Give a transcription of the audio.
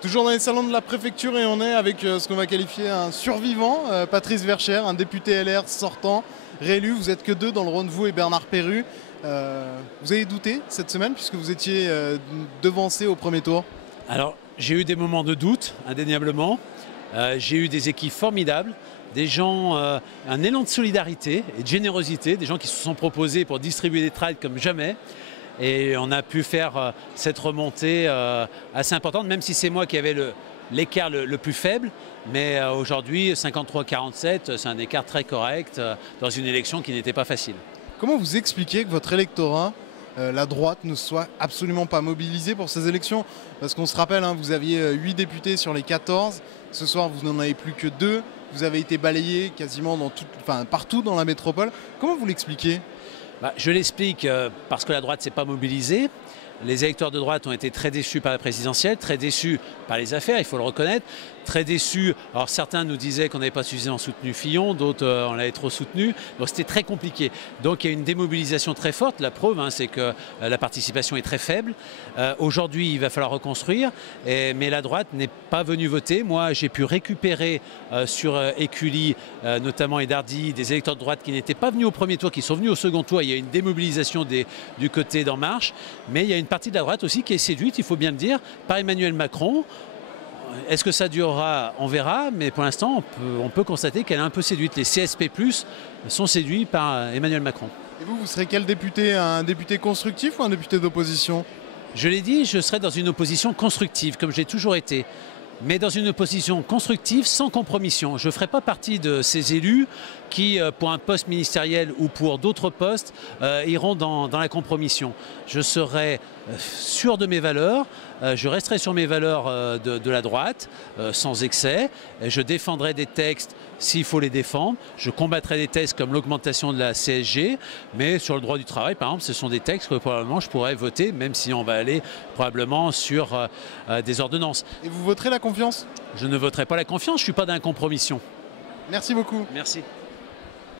Toujours dans les salons de la préfecture et on est avec ce qu'on va qualifier un survivant, Patrice Vercher, un député LR sortant, réélu. Vous êtes que deux dans le Rhône, vous et Bernard Perrut. Vous avez douté cette semaine puisque vous étiez devancé au premier tour? Alors, j'ai eu des moments de doute, indéniablement. J'ai eu des équipes formidables, des gens, un élan de solidarité et de générosité, des gens qui se sont proposés pour distribuer des trades comme jamais. Et on a pu faire cette remontée assez importante, même si c'est moi qui avais l'écart le plus faible. Mais aujourd'hui, 53-47, c'est un écart très correct dans une élection qui n'était pas facile. Comment vous expliquez que votre électorat, la droite, ne soit absolument pas mobilisé pour ces élections? Parce qu'on se rappelle, hein, vous aviez 8 députés sur les 14. Ce soir, vous n'en avez plus que 2. Vous avez été balayé quasiment partout dans la métropole. Comment vous l'expliquez? Je l'explique parce que la droite ne s'est pas mobilisée. Les électeurs de droite ont été très déçus par la présidentielle, très déçus par les affaires, il faut le reconnaître, très déçus. Alors certains nous disaient qu'on n'avait pas suffisamment soutenu Fillon, d'autres on l'avait trop soutenu, donc c'était très compliqué. Donc il y a une démobilisation très forte, la preuve c'est que la participation est très faible. Aujourd'hui il va falloir reconstruire, mais la droite n'est pas venue voter. Moi j'ai pu récupérer sur Écully, notamment et Dardy, des électeurs de droite qui n'étaient pas venus au premier tour, qui sont venus au second tour. Il y a une démobilisation du côté d'En Marche, mais il y a une partie de la droite aussi qui est séduite, il faut bien le dire, par Emmanuel Macron. Est-ce que ça durera? On verra, mais pour l'instant, on peut constater qu'elle est un peu séduite. Les CSP+, sont séduits par Emmanuel Macron. Et vous serez quel député? Un député constructif ou un député d'opposition? Je l'ai dit, je serai dans une opposition constructive, comme j'ai toujours été. Mais dans une opposition constructive, sans compromission. Je ne ferai pas partie de ces élus qui, pour un poste ministériel ou pour d'autres postes, iront dans la compromission. Je serai sûr de mes valeurs, je resterai sur mes valeurs de la droite, sans excès. Je défendrai des textes s'il faut les défendre. Je combattrai des textes comme l'augmentation de la CSG, mais sur le droit du travail, par exemple, ce sont des textes que probablement je pourrais voter, même si on va aller probablement sur des ordonnances. Et vous voterez la confiance? Je ne voterai pas la confiance, je ne suis pas dans la compromission. Merci beaucoup. Merci.